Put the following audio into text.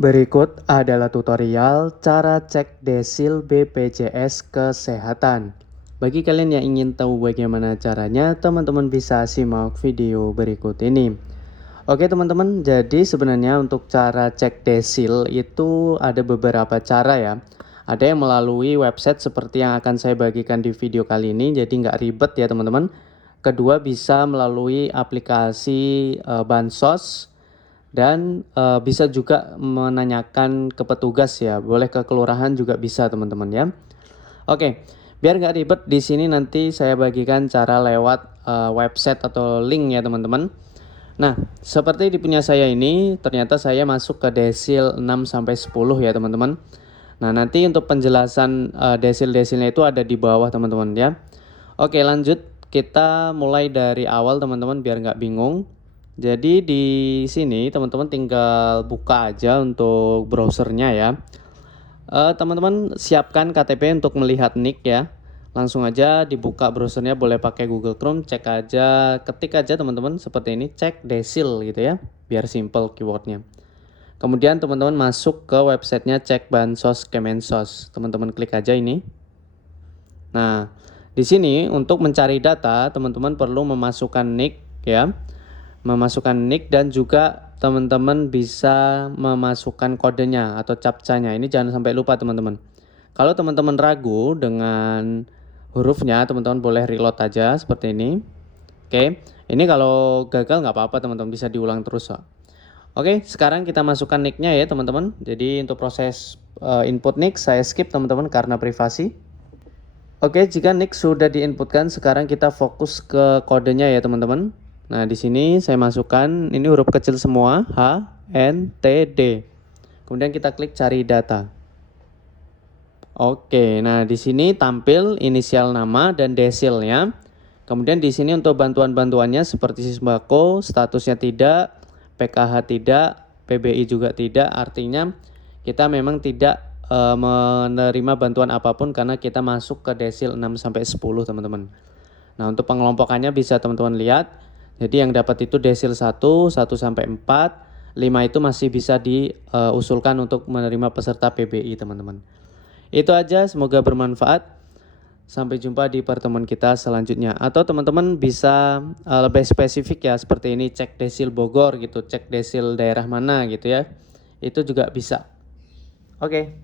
Berikut adalah tutorial cara cek desil BPJS Kesehatan. Bagi kalian yang ingin tahu bagaimana caranya, teman-teman bisa simak video berikut ini. Oke teman-teman, jadi sebenarnya untuk cara cek desil itu ada beberapa cara ya. Ada yang melalui website seperti yang akan saya bagikan di video kali ini, jadi nggak ribet ya teman-teman. Kedua bisa melalui aplikasi Bansos. Dan bisa juga menanyakan ke petugas ya, boleh ke kelurahan juga bisa teman-teman ya. Oke, biar nggak ribet di sini nanti saya bagikan cara lewat website atau link ya teman-teman. Nah, seperti di punya saya ini, ternyata saya masuk ke desil 6 sampai 10 ya teman-teman. Nah, nanti untuk penjelasan desil-desilnya itu ada di bawah teman-teman ya. Oke, lanjut. Kita mulai dari awal teman-teman biar nggak bingung. Jadi di sini teman-teman tinggal buka aja untuk browsernya ya. Teman-teman siapkan KTP untuk melihat nick ya. Langsung aja dibuka browsernya, boleh pakai Google Chrome, cek aja, ketik aja teman-teman seperti ini, cek desil gitu ya, biar simple keywordnya. Kemudian teman-teman masuk ke websitenya cek Bansos Kemensos, teman-teman klik aja ini. Nah, di sini untuk mencari data teman-teman perlu memasukkan nick ya. Memasukkan nick dan juga teman-teman bisa memasukkan kodenya atau captcha-nya. Ini jangan sampai lupa teman-teman. Kalau teman-teman ragu dengan hurufnya, teman-teman boleh reload aja seperti ini. Oke, ini kalau gagal nggak apa-apa teman-teman, bisa diulang terus kok. Oke, sekarang kita masukkan nick-nya ya teman-teman. Jadi untuk proses input nick saya skip teman-teman karena privasi. Oke, jika nick sudah diinputkan, sekarang kita fokus ke kodenya ya teman-teman. Nah, di sini saya masukkan ini huruf kecil semua, H, N, T, D. Kemudian kita klik cari data. Oke, nah di sini tampil inisial nama dan desilnya. Kemudian di sini untuk bantuan-bantuannya seperti sembako, statusnya tidak, PKH tidak, PBI juga tidak. Artinya kita memang tidak menerima bantuan apapun karena kita masuk ke desil 6 sampai 10 teman-teman. Nah, untuk pengelompokannya bisa teman-teman lihat. Jadi yang dapat itu desil 1 sampai 4, 5 itu masih bisa diusulkan untuk menerima peserta PBI teman-teman. Itu aja, semoga bermanfaat. Sampai jumpa di pertemuan kita selanjutnya. Atau teman-teman bisa lebih spesifik ya, seperti ini cek desil Bogor gitu, cek desil daerah mana gitu ya. Itu juga bisa. Oke.